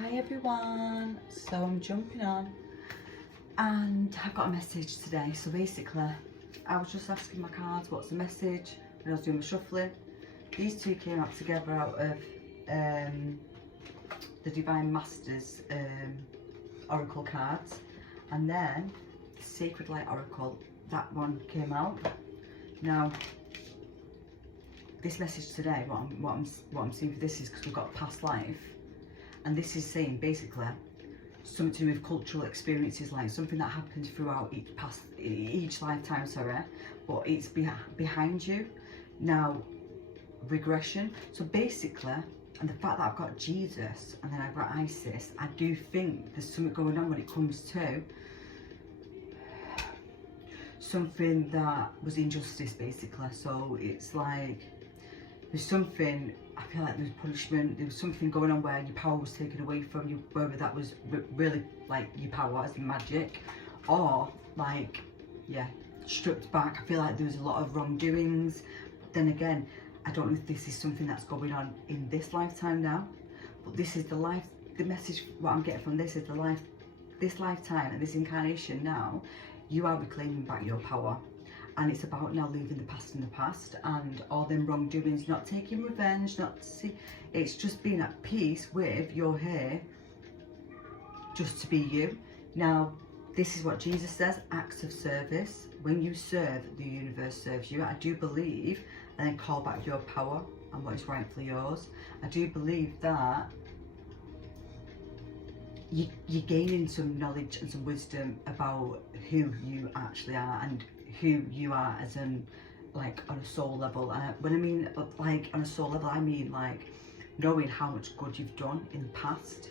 Hi everyone, so I'm jumping on and I've got a message today. So basically I was just asking my cards what's the message when I was doing my shuffling. These two came out together out of the Divine Masters Oracle cards, and then the Sacred Light Oracle, that one came out. Now this message today, what I'm seeing for this is because we've got past life. And this is saying basically something to do with cultural experiences, like something that happened throughout each lifetime, sorry, but it's behind you. Now, regression. So basically, and the fact that I've got Jesus and then I've got Isis, I do think there's something going on when it comes to something that was injustice, basically. So it's like there's something, I feel like there's punishment, there was something going on where your power was taken away from you, whether that was really like your power as magic, or like, yeah, stripped back. I feel like there was a lot of wrongdoings. But then again, I don't know if this is something that's going on in this lifetime now, but this is the message, what I'm getting from this is this lifetime and this incarnation now, you are reclaiming back your power. And it's about now leaving the past in the past and all them wrongdoings, not taking revenge, it's just being at peace with you're here just to be you. Now, this is what Jesus says, acts of service. When you serve, the universe serves you. I do believe, and then call back your power and what is rightfully yours. I do believe that you're gaining some knowledge and some wisdom about who you actually are and who you are as in, like, on a soul level. When I mean like on a soul level, I mean like knowing how much good you've done in the past,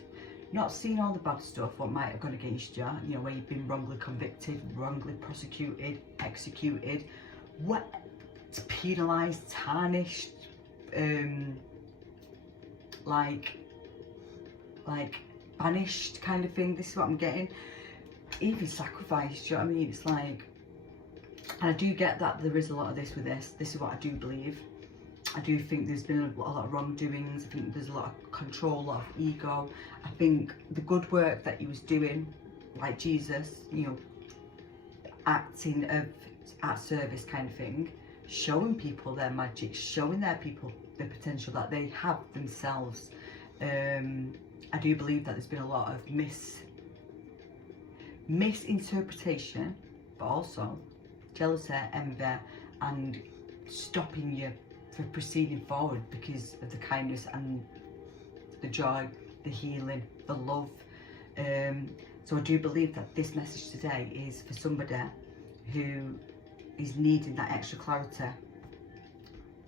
not seeing all the bad stuff what might have gone against you, you know, where you've been wrongly convicted, wrongly prosecuted, executed, what, penalised, tarnished, like banished kind of thing. This is what I'm getting. Even sacrificed, you know what I mean? It's like, and I do get that there is a lot of this with this. This is what I do believe. I do think there's been a lot of wrongdoings. I think there's a lot of control, a lot of ego. I think the good work that he was doing, like Jesus, you know, acting at service kind of thing, showing people their magic, showing their people the potential that they have themselves. I do believe that there's been a lot of misinterpretation, but also jealousy, envy, and stopping you from proceeding forward because of the kindness and the joy, the healing, the love. So I do believe that this message today is for somebody who is needing that extra clarity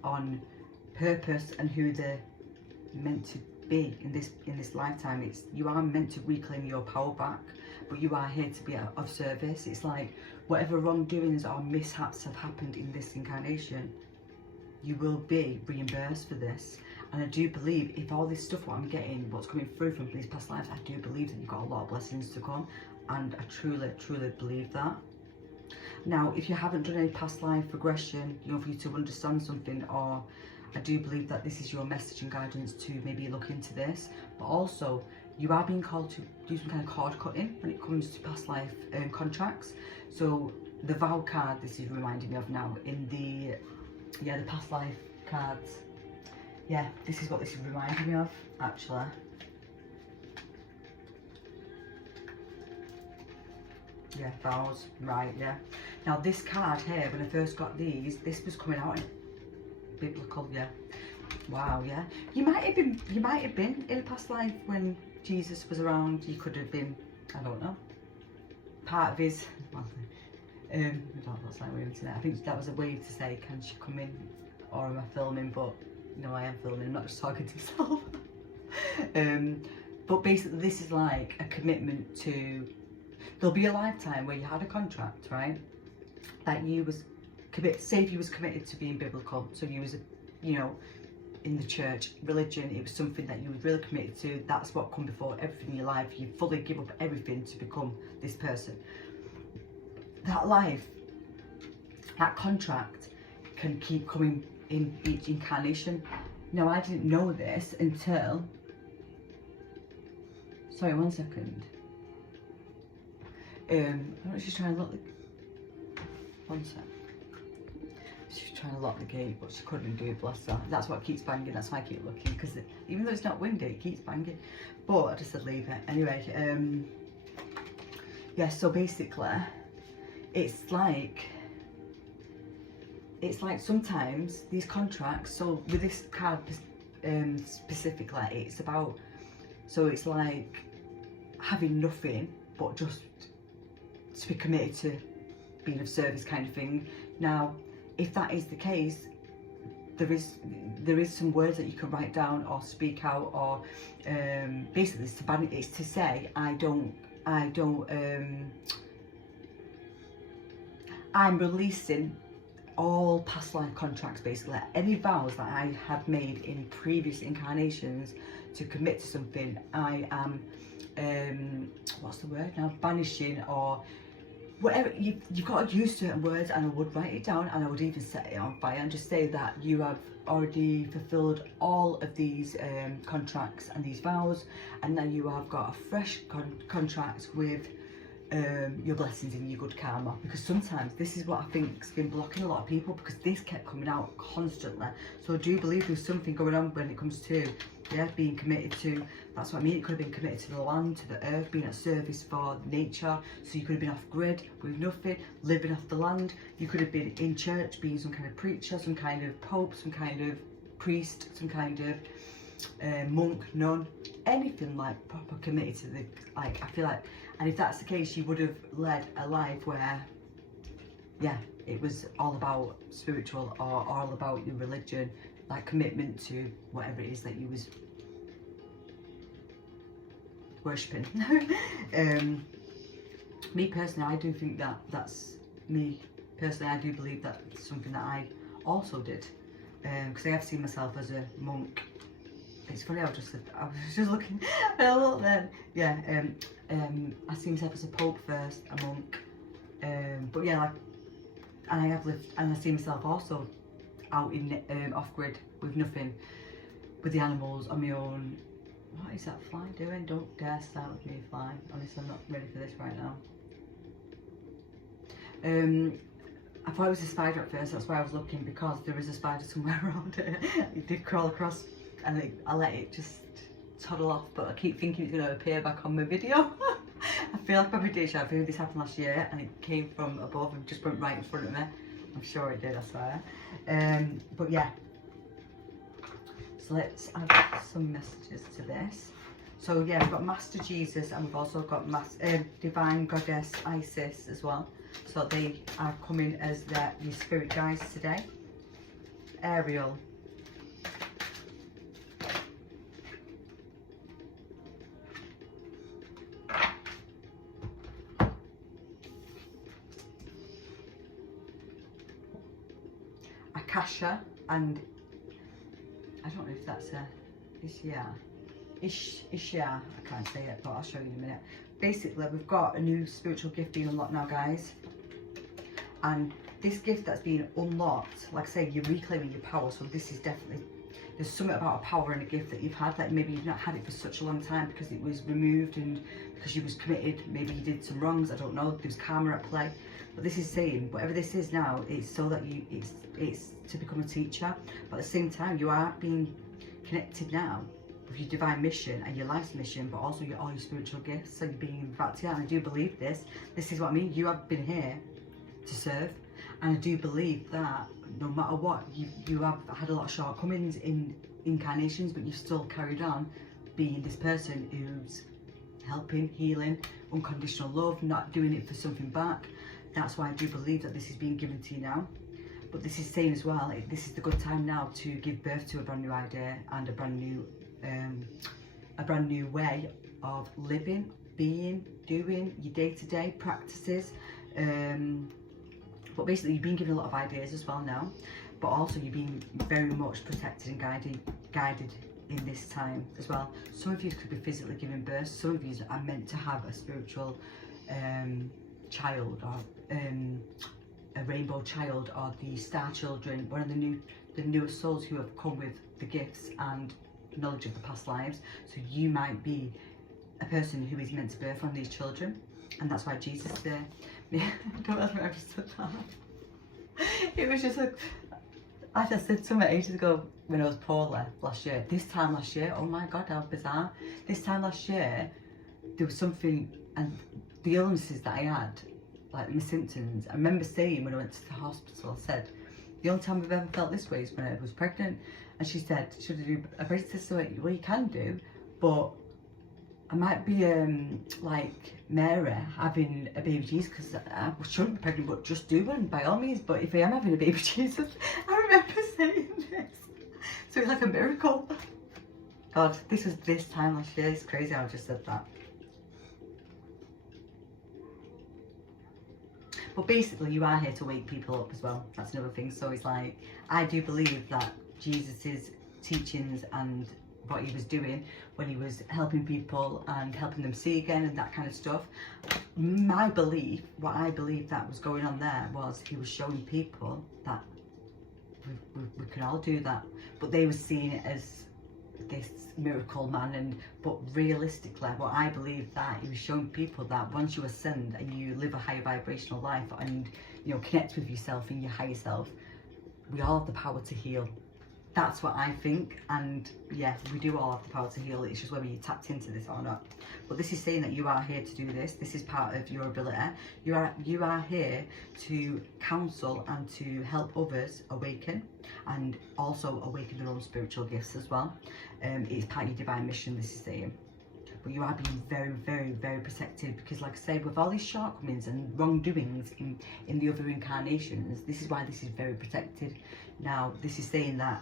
on purpose and who they're meant to be in this lifetime. It's, you are meant to reclaim your power back, but you are here to be of service. It's like whatever wrongdoings or mishaps have happened in this incarnation, you will be reimbursed for this. And I do believe if all this stuff what I'm getting, what's coming through from these past lives, I do believe that you've got a lot of blessings to come, and I truly believe that. Now, if you haven't done any past life regression, you know, for you to understand something, or I do believe that this is your message and guidance to maybe look into this, but also you are being called to do some kind of card cutting when it comes to past life contracts. So the vow card, this is reminding me of now in the past life cards. Yeah, this is what this is reminding me of, actually. Yeah, vows, right, yeah. Now this card here, when I first got these, this was coming out in biblical, yeah. Wow, yeah. You might have been in a past life when Jesus was around. You could have been, I don't know, part of his, I don't know, that's like way of internet. I think that was a way to say, can she come in, or am I filming? But no, I am filming, I'm not just talking to myself. But basically this is like a commitment to, there'll be a lifetime where you had a contract, right, that you was say if you was committed to being biblical, so you was, you know, in the church, religion, it was something that you were really committed to, that's what come before everything in your life, you fully give up everything to become this person. That life, that contract can keep coming in each incarnation. Now I didn't know this until Sorry, 1 second. I don't know if she's trying to lock the... 1 sec. She's trying to lock the gate, but she couldn't do it, bless her. That's what keeps banging, that's why I keep looking, because even though it's not windy, it keeps banging. But I just said leave it. Anyway, yeah, so basically, it's like sometimes these contracts, so with this card specifically, it's about, so it's like having nothing, but just to be committed to being of service kind of thing. Now, if that is the case, there is some words that you can write down or speak out, or basically it's to say I'm releasing all past life contracts, basically any vows that I have made in previous incarnations to commit to something. I am what's the word now, banishing, or whatever. You've got to use certain words, and I would write it down, and I would even set it on fire and just say that you have already fulfilled all of these contracts and these vows, and now you have got a fresh contract with your blessings and your good karma. Because sometimes this is what I think has been blocking a lot of people, because this kept coming out constantly. So I do believe there's something going on when it comes to being committed to, that's what I mean, it could have been committed to the land, to the earth, being at service for nature. So you could have been off grid with nothing, living off the land. You could have been in church, being some kind of preacher, some kind of pope, some kind of priest, some kind of monk, nun, anything like proper committed to the, like, I feel like, and if that's the case, you would have led a life where, yeah, it was all about spiritual, or all about your religion, like commitment to whatever it is that you was worshipping. Me personally, I do think that that's me personally. I do believe that it's something that I also did, because I have seen myself as a monk. It's funny, I was just looking a little then. Yeah, I see myself as a pope first, a monk, but yeah, like, and I have lived, and I see myself also out in off grid with nothing, with the animals on my own. What is that fly doing? Don't dare start with me, fly. Honestly, I'm not ready for this right now. I thought it was a spider at first, that's why I was looking, because there is a spider somewhere around it. It did crawl across, and I let it just toddle off, but I keep thinking it's going to appear back on my video. I feel like I'm a deja vu. This happened last year, and it came from above and just went right in front of me. I'm sure it did, I swear. But yeah, so let's add some messages to this. So yeah, we've got Master Jesus, and we've also got Divine Goddess Isis as well. So they are coming as your spirit guides today. Ariel. Akasha, and I don't know if that's a Ishya, I can't say it, but I'll show you in a minute. Basically, we've got a new spiritual gift being unlocked now, guys, and this gift that's being unlocked, like I say, you're reclaiming your power. So this is definitely, there's something about a power and a gift that you've had, that maybe you've not had it for such a long time because it was removed, and because you was committed, maybe you did some wrongs, I don't know, there's karma at play. But this is saying, whatever this is now, it's so that it's to become a teacher, but at the same time, you are being connected now with your divine mission and your life's mission, but also all your spiritual gifts. So you're being invited to that, and I do believe this is what I mean. You have been here to serve, and I do believe that no matter what, you have had a lot of shortcomings in incarnations, but you've still carried on being this person who's helping, healing, unconditional love, not doing it for something back. That's why I do believe that this is being given to you now. But this is saying as well, this is the good time now to give birth to a brand new idea and a brand new way of living, being, doing your day-to-day practices. But basically, you've been given a lot of ideas as well now, but also you're being very much protected and guided in this time as well. Some of you could be physically giving birth. Some of you are meant to have a spiritual child, or a rainbow child, or the star children, one of the newest souls who have come with the gifts and knowledge of the past lives. So you might be a person who is meant to birth on these children, and that's why Jesus is there. I don't know if I understood that. It was just like I just said something ages ago when I was poorly last year. This time last year, oh my god, how bizarre! This time last year, there was something, and the illnesses that I had, like my symptoms. I remember saying when I went to the hospital, I said, the only time I've ever felt this way is when I was pregnant. And she said, should I do a pregnancy test? Well, you can do, but I might be like Mary having a baby Jesus, because I shouldn't be pregnant, but just do one by all means. But if I am having a baby Jesus, I remember saying this. So it's like a miracle. God, this was this time last year. It's crazy how I just said that. But basically, you are here to wake people up as well. That's another thing. So it's like, I do believe that Jesus's teachings and what he was doing when he was helping people and helping them see again and that kind of stuff. My belief, what I believe that was going on there, was he was showing people that we can all do that. But they were seeing it as this miracle man, but realistically, what I believe, that he was showing people that once you ascend and you live a higher vibrational life and, you know, connect with yourself and your higher self, we all have the power to heal. That's what I think, and yeah, we do all have the power to heal. It's just whether you tapped into this or not. But this is saying that you are here to do this. This is part of your ability. You are here to counsel and to help others awaken, and also awaken their own spiritual gifts as well. It's part of your divine mission, this is saying. But you are being very, very, very protected, because like I say, with all these shortcomings and wrongdoings in the other incarnations, this is why this is very protected. Now, this is saying that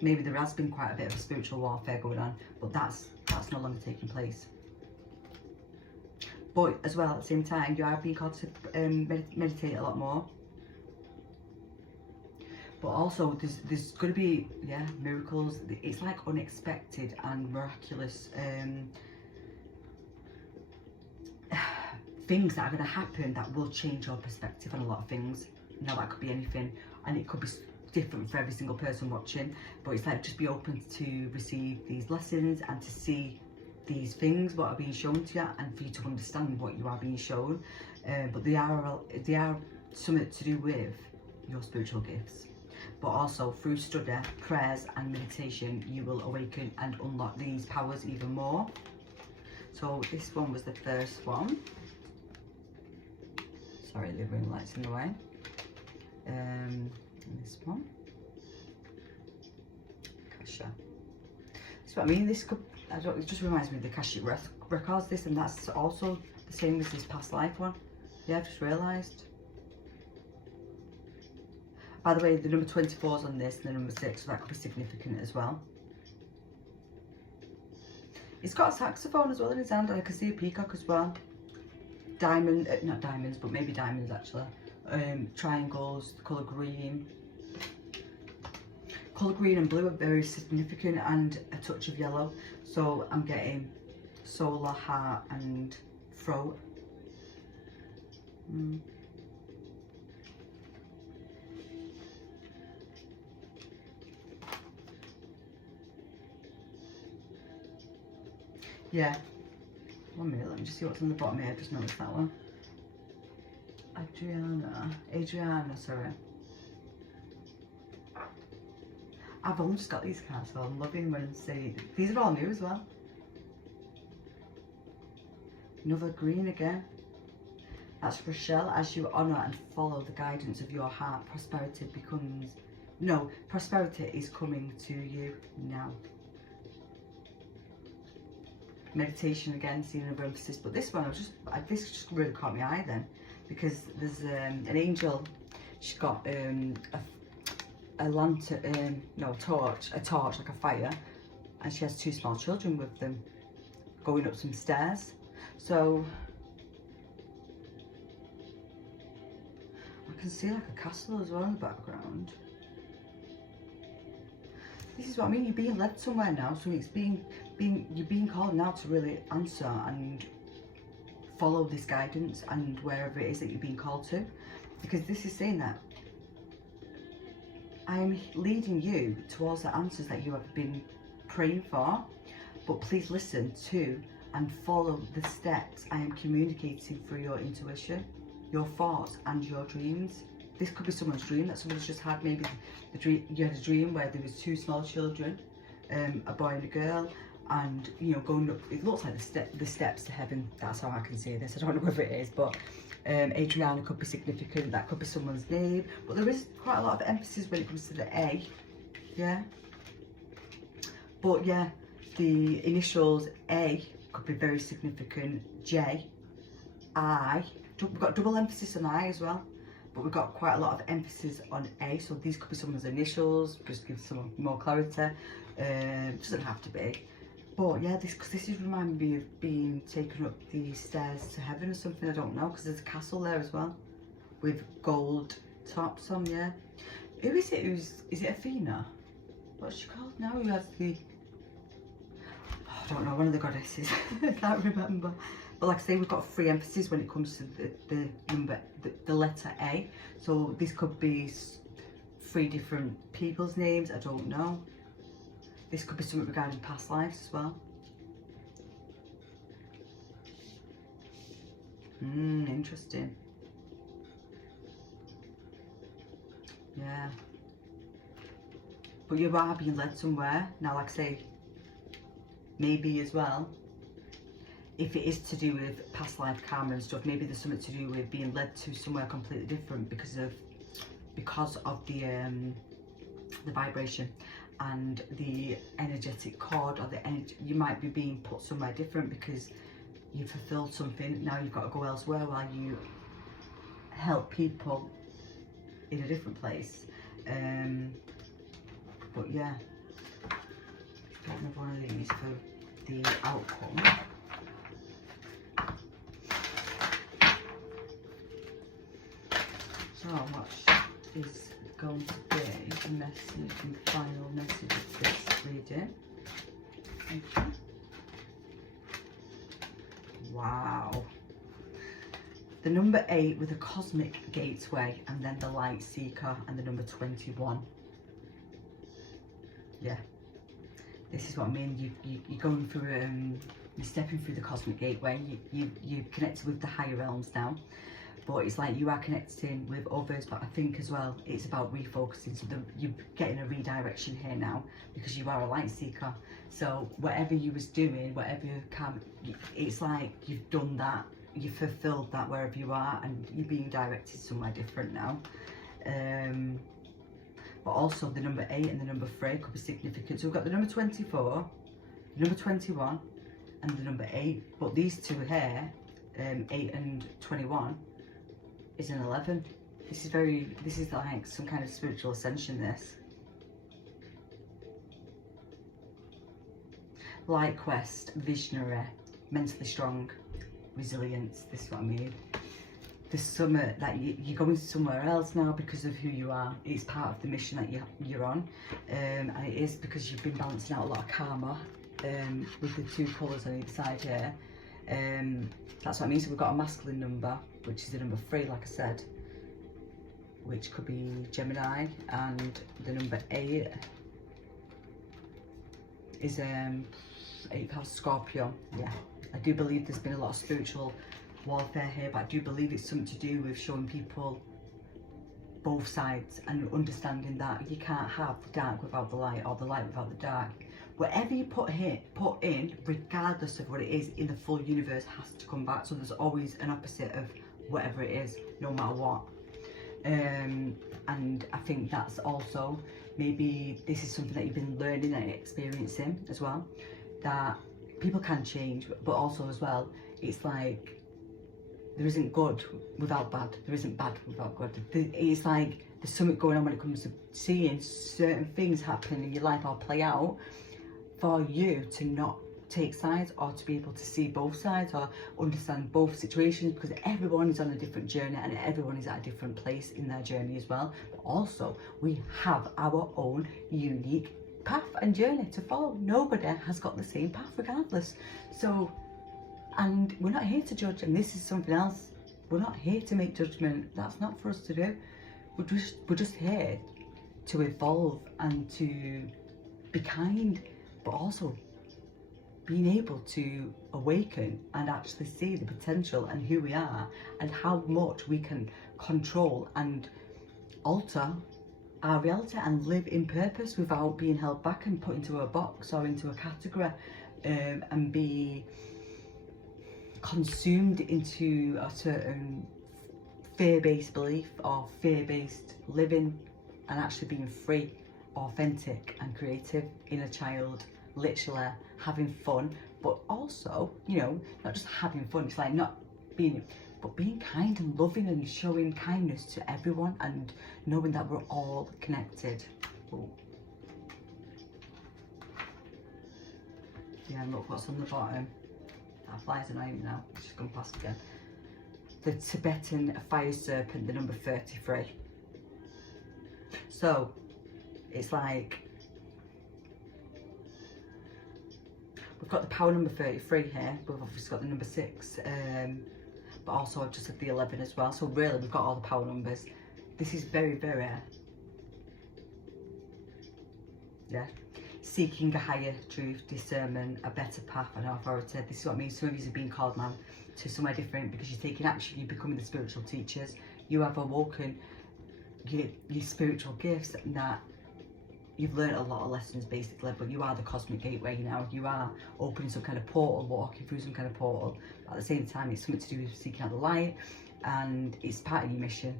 maybe there has been quite a bit of spiritual warfare going on, but that's no longer taking place. But as well, at the same time, you are being called to meditate a lot more. But also, there's going to be, yeah, miracles. It's like unexpected and miraculous things that are going to happen that will change your perspective on a lot of things. Now, that could be anything, and it could be different for every single person watching. But it's like, just be open to receive these lessons and to see these things, what are being shown to you, and for you to understand what you are being shown. But they are something to do with your spiritual gifts. But also through study, prayers and meditation, you will awaken and unlock these powers even more. So this one was the first one. Sorry, the ring light's in the way. This one. Akasha. So I mean, this could, it just reminds me of the Akashic records, this, and that's also the same as this past life one. Yeah, I just realised. By the way, the number 24 is on this, and the number 6, so that could be significant as well. He's got a saxophone as well in his hand, and I can see a peacock as well. Diamond, not diamonds, but maybe diamonds actually. Triangles, the colour green. Colour green and blue are very significant, and a touch of yellow. So I'm getting solar, heart and throat. Yeah. 1 minute, let me just see what's on the bottom here. I just noticed that one. Adriana, sorry. I've only just got these cards, so I'm loving when I see. These are all new as well. Another green again. That's Rochelle. As you honour and follow the guidance of your heart, prosperity is coming to you now. Meditation again, seeing another emphasis, but this one this just really caught my eye then, because there's an angel. She's got a lantern, a torch like a fire, and she has 2 small children with them going up some stairs. So I can see like a castle as well in the background. This is what I mean, you're being led somewhere now, so it's you're being called now to really answer and follow this guidance and wherever it is that you're being called to. Because this is saying that I am leading you towards the answers that you have been praying for, but please listen to and follow the steps I am communicating through your intuition, your thoughts and your dreams. This could be someone's dream that someone's just had. Maybe the dream, you had a dream where there was 2 small children, a boy and a girl, and you know, going up, it looks like the steps to heaven. That's how I can say this. I don't know whether it is, but Adriana could be significant. That could be someone's name, but there is quite a lot of emphasis when it comes to the A. Yeah, but yeah, the initials A could be very significant. J, I, we've got double emphasis on I as well, but we've got quite a lot of emphasis on A, so these could be someone's initials, just give some more clarity. Doesn't have to be, but yeah, this is reminding me of being taken up the stairs to heaven or something. I don't know, because there's a castle there as well with gold tops on. Yeah, who is it? Is it Athena? What's she called now? Who has the, I don't know, one of the goddesses. I can't remember. But like I say, we've got 3 emphases when it comes to the number, the letter A. So this could be 3 different people's names. I don't know. This could be something regarding past lives as well. Interesting. Yeah. But you are being led somewhere. Now, like I say, maybe as well, if it is to do with past life karma and stuff, maybe there's something to do with being led to somewhere completely different because of the vibration and the energetic cord, or the energy. You might be being put somewhere different because you fulfilled something. Now you've got to go elsewhere while you help people in a different place. But yeah, get another one of these for the outcome. So what is going to be the message and final message of this reading? Okay. Wow. The number 8 with the cosmic gateway, and then the light seeker, and the number 21. Yeah, this is what I mean. You're going through, you're stepping through the cosmic gateway. You're connected with the higher realms now, but it's like you are connecting with others. But I think as well, it's about refocusing. So you're getting a redirection here now because you are a light seeker. So whatever you was doing, whatever you can, it's like you've done that. You fulfilled that wherever you are, and you're being directed somewhere different now. But also the number 8 and the number 3 could be significant. So we've got the number 24, the number 21, and the number 8. But these two here, 8 and 21, is an 11. This is like some kind of spiritual ascension, this. Light quest, visionary, mentally strong, resilience. This is what I mean. The summit that you're going somewhere else now because of who you are. It's part of the mission that you're on, and it is because you've been balancing out a lot of karma with the 2 colours on each side here. That's what I mean. So we've got a masculine number, which is the number 3, like I said, which could be Gemini, and the number 8 is 8th house Scorpio. Yeah, I do believe there's been a lot of spiritual warfare here, but I do believe it's something to do with showing people both sides and understanding that you can't have the dark without the light, or the light without the dark. Whatever you put in, regardless of what it is in the full universe, has to come back. So there's always an opposite of whatever it is, no matter what. And I think that's also, maybe this is something that you've been learning and experiencing as well, that people can change, but also as well, it's like there isn't good without bad, there isn't bad without good. It's like there's something going on when it comes to seeing certain things happen in your life or play out, for you to not take sides, or to be able to see both sides or understand both situations, because everyone is on a different journey and everyone is at a different place in their journey as well. But also we have our own unique path and journey to follow. Nobody has got the same path regardless. So, and we're not here to judge, and this is something else. We're not here to make judgment. That's not for us to do. We're just here to evolve and to be kind, but also being able to awaken and actually see the potential and who we are and how much we can control and alter our reality and live in purpose without being held back and put into a box or into a category, and be consumed into a certain fear-based belief or fear-based living, and actually being free, authentic and creative inner child, literally having fun, but also, you know, not just having fun, it's like not being, but being kind and loving and showing kindness to everyone and knowing that we're all connected. Ooh. Yeah, and look what's on the bottom. That fly's annoying now, it's just gone past again. The Tibetan fire serpent, the number 33. So it's like, we've got the power number 33 here, we've obviously got the number 6, but also I've just said the 11 as well. So really we've got all the power numbers. This is very, very, yeah, seeking a higher truth, discernment, a better path and authority. This is what I mean. Some of you are being called now to somewhere different because you're taking action, you're becoming the spiritual teachers. You have awoken your spiritual gifts, and that you've learned a lot of lessons basically, but you are the cosmic gateway now. You are opening some kind of portal, walking through some kind of portal. But at the same time, it's something to do with seeking out the light, and it's part of your mission.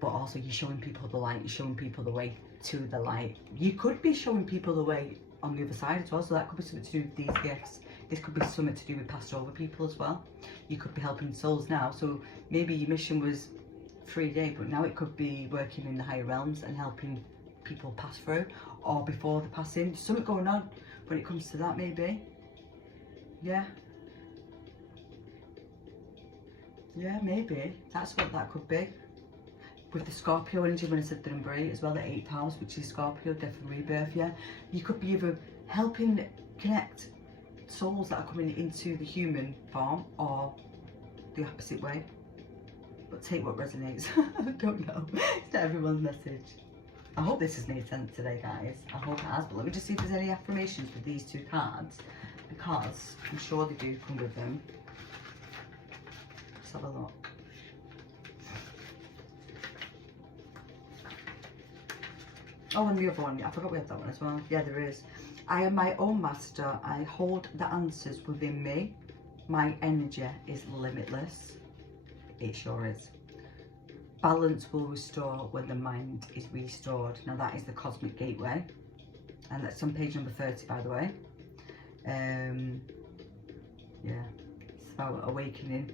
But also you're showing people the light, you're showing people the way to the light. You could be showing people the way on the other side as well, so that could be something to do with these gifts. This could be something to do with passed over people as well. You could be helping souls now, so maybe your mission was 3D, but now it could be working in the higher realms and helping people pass through, or before the passing. There's something going on when it comes to that, maybe. Yeah, maybe that's what that could be. With the Scorpio energy, when I said the number 8 as well, the 8th house, which is Scorpio, death and rebirth. Yeah, you could be either helping connect souls that are coming into the human form, or the opposite way. But take what resonates. I don't know. It's not everyone's message. I hope this has made sense today, guys. I hope it has. But let me just see if there's any affirmations with these two cards, because I'm sure they do come with them. Let's have a look. Oh, and the other one. I forgot we had that one as well. Yeah, there is. I am my own master. I hold the answers within me. My energy is limitless. It sure is. Balance will restore when the mind is restored. Now that is the cosmic gateway, and that's on page number 30, by the way. Yeah, it's about awakening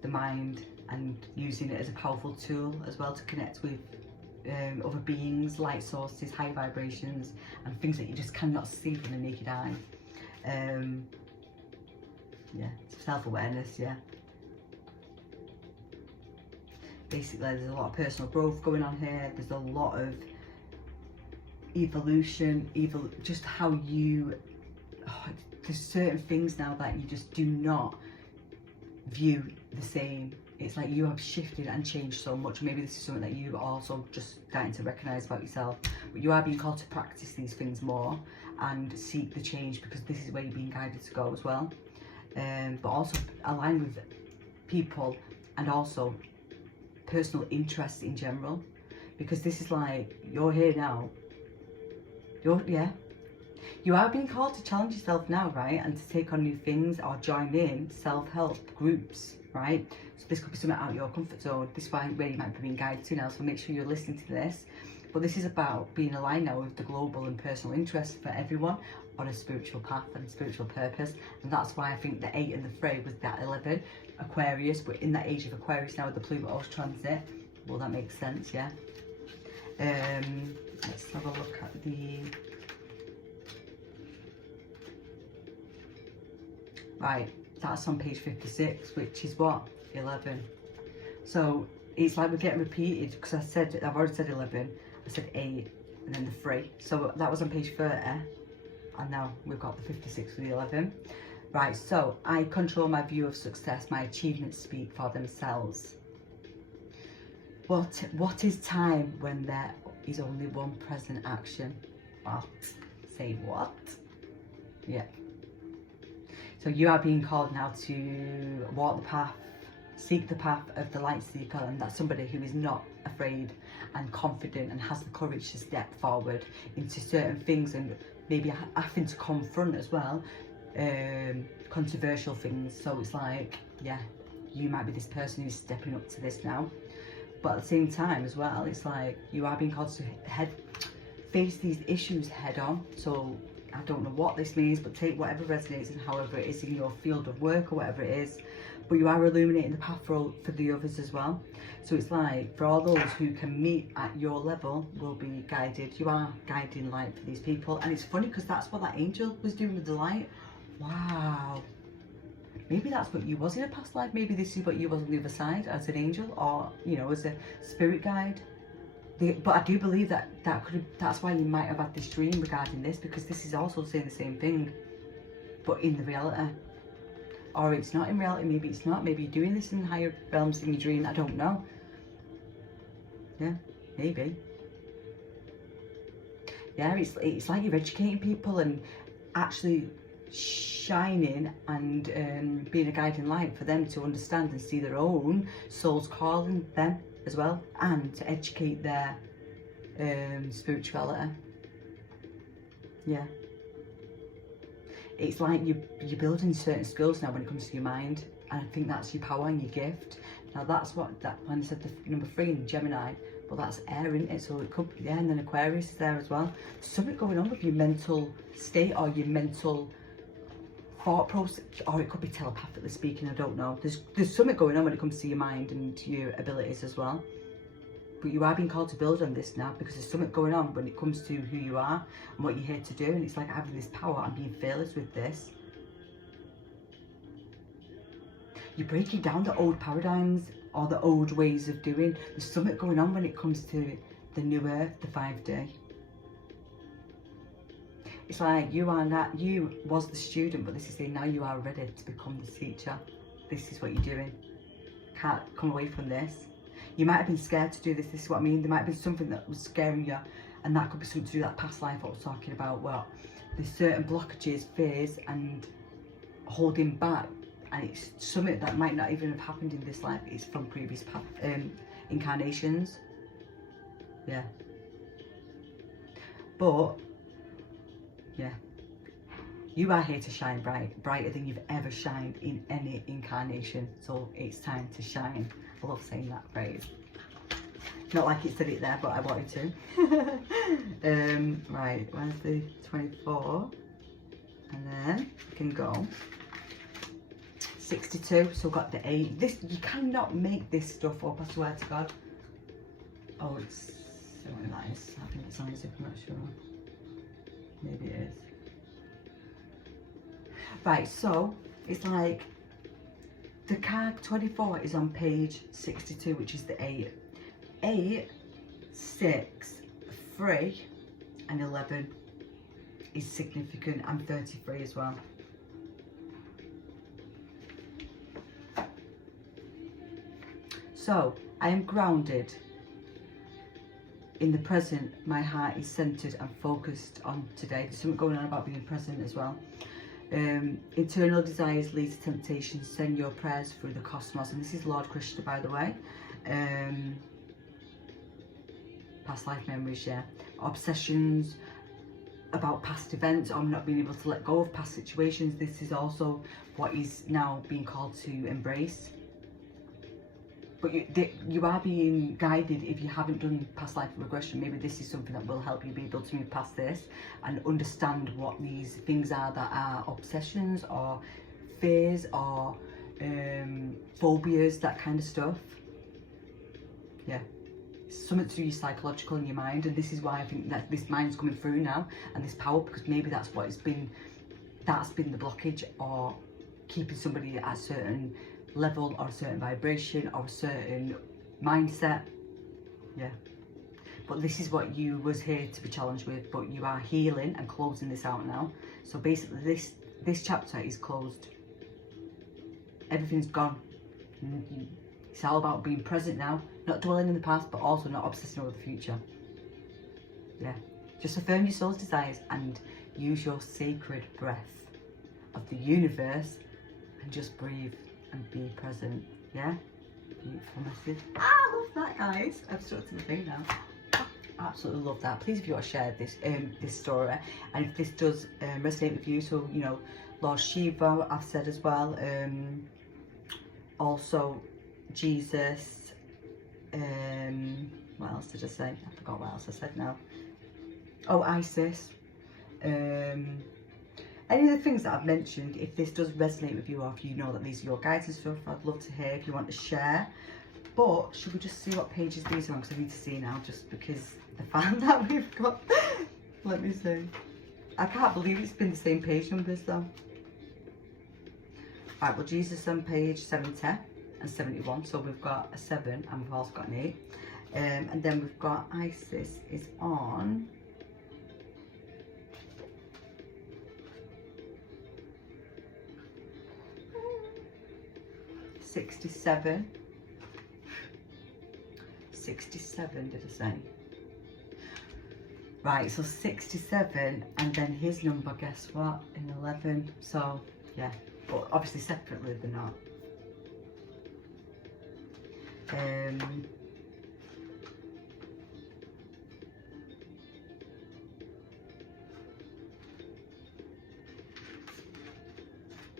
the mind and using it as a powerful tool as well to connect with other beings, light sources, high vibrations, and things that you just cannot see from the naked eye. Yeah, self-awareness. Yeah. Basically, there's a lot of personal growth going on here. There's a lot of evolution, just how you, there's certain things now that you just do not view the same. It's like you have shifted and changed so much. Maybe this is something that you also just starting to recognise about yourself. But you are being called to practice these things more and seek the change, because this is where you're being guided to go as well. But also align with people and also personal interest in general, because this is like, you're here now, you are being called to challenge yourself now, right, and to take on new things or join in self-help groups, right? So this could be something out of your comfort zone. This is where you might be being guided to now, so make sure you're listening to this. But this is about being aligned now with the global and personal interests for everyone on a spiritual path and spiritual purpose. And that's why I think the 8 and the 3 was that 11, Aquarius. We're in that age of Aquarius now with the Pluto transit. Well, that makes sense, yeah. Let's have a look at the... Right, that's on page 56, which is what? 11. So it's like we're getting repeated, because I've already said 11, I said 8, and then the 3. So that was on page 30, and now we've got the 56 for the 11. Right, so I control my view of success. My achievements speak for themselves. What is time when there is only one present action? What? Say what? Yeah. So you are being called now to walk the path, seek the path of the light seeker, and that's somebody who is not afraid and confident and has the courage to step forward into certain things, and maybe having to confront as well controversial things. So it's like, yeah, you might be this person who's stepping up to this now, but at the same time as well, it's like you are being called to face these issues head on. So I don't know what this means, but take whatever resonates and however it is in your field of work or whatever it is, but you are illuminating the path for the others as well. So it's like, for all those who can meet at your level will be guided. You are guiding light for these people. And it's funny because that's what that angel was doing with the light. Wow. Maybe that's what you was in a past life. Maybe this is what you was on the other side as an angel, or, you know, as a spirit guide. But I do believe that that's why you might have had this dream regarding this, because this is also saying the same thing, but in the reality. Or it's not in reality, maybe it's not. Maybe you're doing this in higher realms in your dream, I don't know. Yeah, maybe. Yeah, it's like you're educating people and actually shining and being a guiding light for them to understand and see their own soul's calling them as well, and to educate their spirituality. Yeah. It's like you're building certain skills now when it comes to your mind, and I think that's your power and your gift. Now that's when I said the number 3 in Gemini, well, that's air, isn't it? So it could be, yeah, and then Aquarius is there as well. There's something going on with your mental state or your mental thought process, or it could be telepathically speaking, I don't know. There's something going on when it comes to your mind and your abilities as well. But you are being called to build on this now, because there's something going on when it comes to who you are and what you're here to do. And it's like having this power and being fearless with this. You're breaking down the old paradigms or the old ways of doing. There's something going on when it comes to the new earth, the 5D. It's like you was the student, but this is saying now you are ready to become the teacher. This is what you're doing. Can't come away from this. You might have been scared to do this. This is what I mean. There might have been something that was scaring you, and that could be something to do with that past life I was talking about. Well, there's certain blockages, fears, and holding back, and it's something that might not even have happened in this life. It's from previous incarnations. Yeah. But yeah, you are here to shine bright, brighter than you've ever shined in any incarnation. So it's time to shine. I love saying that phrase. Not like it said it there, but I wanted to. Right, where's the 24? And then we can go 62. So we've got the 8. This, you cannot make this stuff up, I swear to God. Oh, it's something like this. I think it's on zip, I'm not sure. Maybe it is. Right, so it's like the card 24 is on page 62, which is the 8. 8, 6, 3 and 11 is significant, and 33 as well. So I am grounded in the present. My heart is centered and focused on today. There's something going on about being present as well. Internal desires lead to temptation. Send your prayers through the cosmos. And this is Lord Krishna, by the way. Past life memories, yeah. Obsessions about past events, or not being able to let go of past situations. This is also what is now being called to embrace. But you are being guided. If you haven't done past life regression, maybe this is something that will help you be able to move past this and understand what these things are that are obsessions or fears or phobias, that kind of stuff. Yeah, it's something to do with your psychological and your mind, and this is why I think that this mind's coming through now, and this power, because maybe that's what it's been. That's been the blockage, or keeping somebody at a certain level or a certain vibration or a certain mindset. Yeah, but this is what you was here to be challenged with, but you are healing and closing this out now. So basically this chapter is closed. Everything's gone. It's all about being present now, not dwelling in the past, but also not obsessing over the future. Yeah, just affirm your soul's desires and use your sacred breath. of the universe and just breathe and be present. Yeah? Beautiful message. I love that, guys. I've stuck to the thing now. Absolutely love that. Please, if you want to share this this story, and if this does resonate with you, so you know, Lord Shiva, I've said as well. Also, Jesus. What else did I say? I forgot what else I said now. Oh, Isis. Any of the things that I've mentioned, if this does resonate with you, or if you know that these are your guides and stuff, I'd love to hear if you want to share. But should we just see what pages these are on? Because I need to see now, just because the fan that we've got. Let me see. I can't believe it's been the same page numbers though. Right, well, Jesus on page 70 and 71. So we've got a 7 and we've also got an 8. And then we've got Isis is on 67. 67 did I say? Right, so 67, and then his number, guess what, in 11. So yeah, but obviously separately they're not.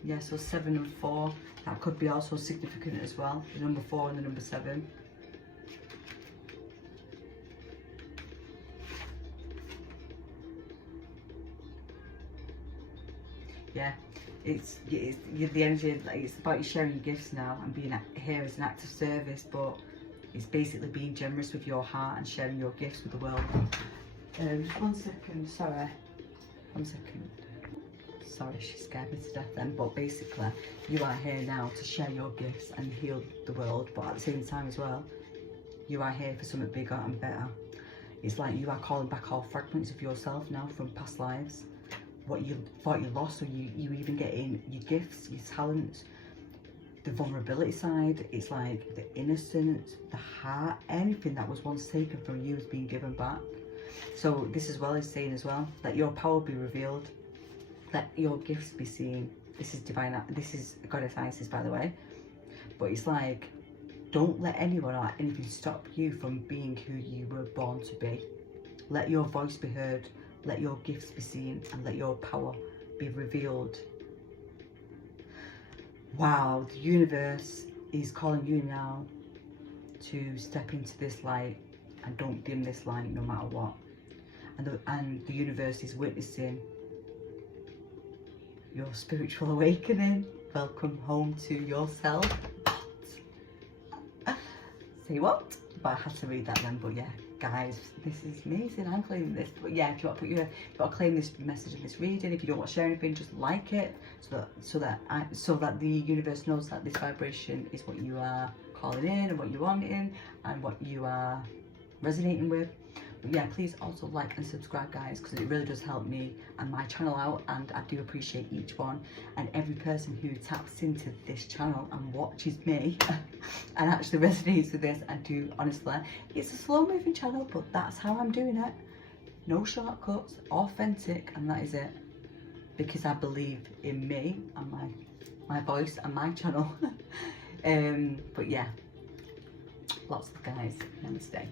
Yeah, so 7 and 4, that could be also significant as well, the number 4 and the number 7. Yeah, it's the energy, like, it's about you sharing your gifts now and being here as an act of service, but it's basically being generous with your heart and sharing your gifts with the world. Just 1 second, sorry, 1 second. Sorry, she scared me to death then, but basically you are here now to share your gifts and heal the world, but at the same time as well, you are here for something bigger and better. It's like you are calling back all fragments of yourself now from past lives, what you thought you lost, or you even get in your gifts, your talents, the vulnerability side. It's like the innocence, the heart, anything that was once taken from you is being given back. So this as well is saying as well, let your power be revealed, let your gifts be seen. This is divine, this is Goddess Isis, by the way. But it's like, don't let anyone or anything stop you from being who you were born to be. Let your voice be heard, let your gifts be seen, and let your power be revealed. Wow, the universe is calling you now to step into this light and don't dim this light no matter what. And the universe is witnessing your spiritual awakening. Welcome home to yourself. Say what? But I had to read that then. But yeah, guys, this is amazing. I'm claiming this. But yeah, if you want to if you want to claim this message in this reading, if you don't want to share anything, just like it, so that the universe knows that this vibration is what you are calling in and what you want in and what you are resonating with. But yeah, please also like and subscribe, guys, because it really does help me and my channel out, and I do appreciate each one and every person who taps into this channel and watches me and actually resonates with this. And do, honestly, it's a slow moving channel, but that's how I'm doing it. No shortcuts, authentic, and that is it, because I believe in me and my voice and my channel. But yeah, lots of guys, namaste.